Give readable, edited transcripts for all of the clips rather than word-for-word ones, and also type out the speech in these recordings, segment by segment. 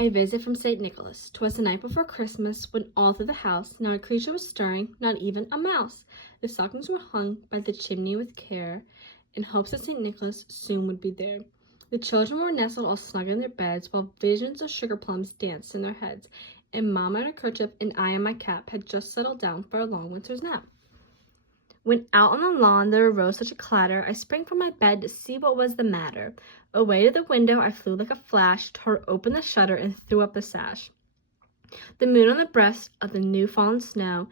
A visit from St. Nicholas. 'Twas the night before Christmas, when all through the house not a creature was stirring, not even a mouse. The stockings were hung by the chimney with care, in hopes that St. Nicholas soon would be there. The children were nestled all snug in their beds, while visions of sugar plums danced in their heads, and Mamma in her kerchief and I in my cap had just settled down for a long winter's nap. When out on the lawn there arose such a clatter, I sprang from my bed to see what was the matter. Away to the window I flew like a flash, tore open the shutter, and threw up the sash. The moon on the breast of the new-fallen snow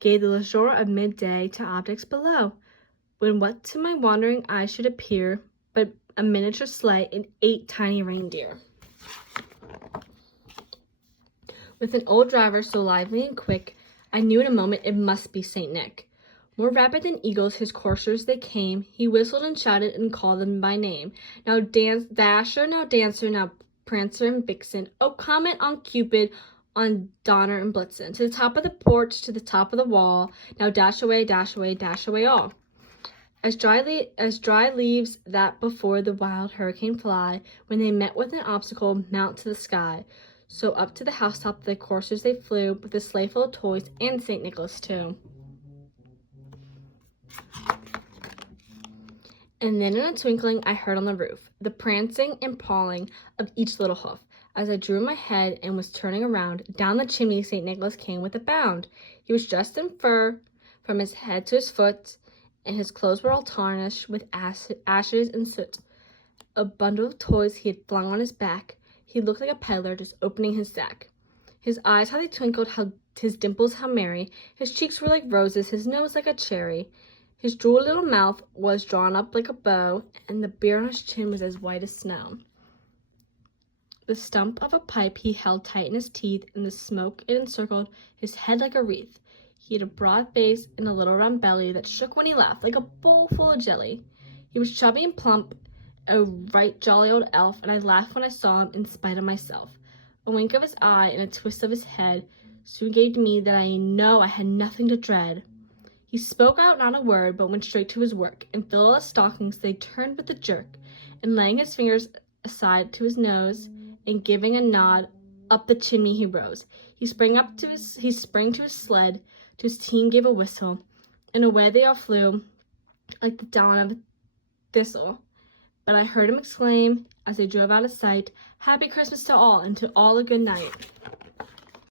gave the lustre of midday to objects below, when what to my wondering eyes should appear but a miniature sleigh and 8 tiny reindeer, with an old driver so lively and quick, I knew in a moment it must be St. Nick. More rapid than eagles his coursers they came, he whistled and shouted and called them by name. Now Dasher, now Dancer, now Prancer and Vixen, oh Comet on Cupid, on Donner and Blitzen, to the top of the porch, to the top of the wall, now dash away, dash away, dash away all. As dry leaves that before the wild hurricane fly, when they met with an obstacle, mount to the sky, so up to the housetop the coursers they flew, with a sleigh full of toys and St. Nicholas too. And then in a twinkling I heard on the roof the prancing and pawing of each little hoof. As I drew my head and was turning around, down the chimney St. Nicholas came with a bound. He was dressed in fur from his head to his foot, and his clothes were all tarnished with ashes and soot. A bundle of toys he had flung on his back. He looked like a peddler just opening his sack. His eyes, how they twinkled, his dimples, how merry. His cheeks were like roses, his nose like a cherry. His droll little mouth was drawn up like a bow, and the beard on his chin was as white as snow. The stump of a pipe he held tight in his teeth, and the smoke it encircled his head like a wreath. He had a broad face and a little round belly that shook when he laughed, like a bowl full of jelly. He was chubby and plump, a right jolly old elf, and I laughed when I saw him in spite of myself. A wink of his eye and a twist of his head soon gave me that I know I had nothing to dread. He spoke out not a word, but went straight to his work, and filled all the stockings they turned with a jerk, and laying his fingers aside to his nose, and giving a nod, up the chimney he rose. He sprang to his sled, to his team gave a whistle, and away they all flew, like the down of a thistle. But I heard him exclaim, as they drove out of sight, "Happy Christmas to all, and to all a good night."